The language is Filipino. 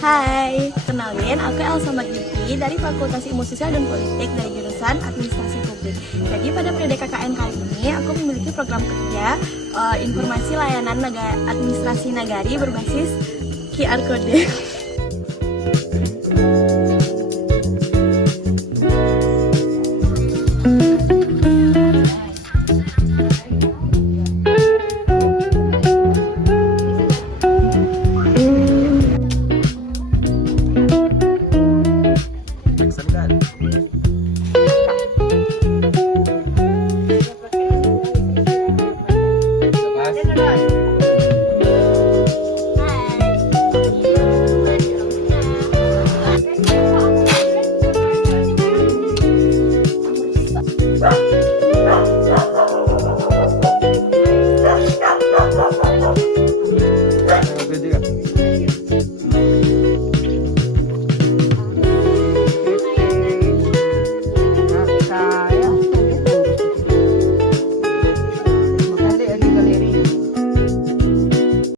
Hai, kenalin aku Elsa Magditi dari Fakultas Ilmu Sosial dan Politik dari jurusan Administrasi Publik. Jadi pada periode KKN kali ini aku memiliki program kerja Informasi Layanan Administrasi Nagari berbasis QR Code.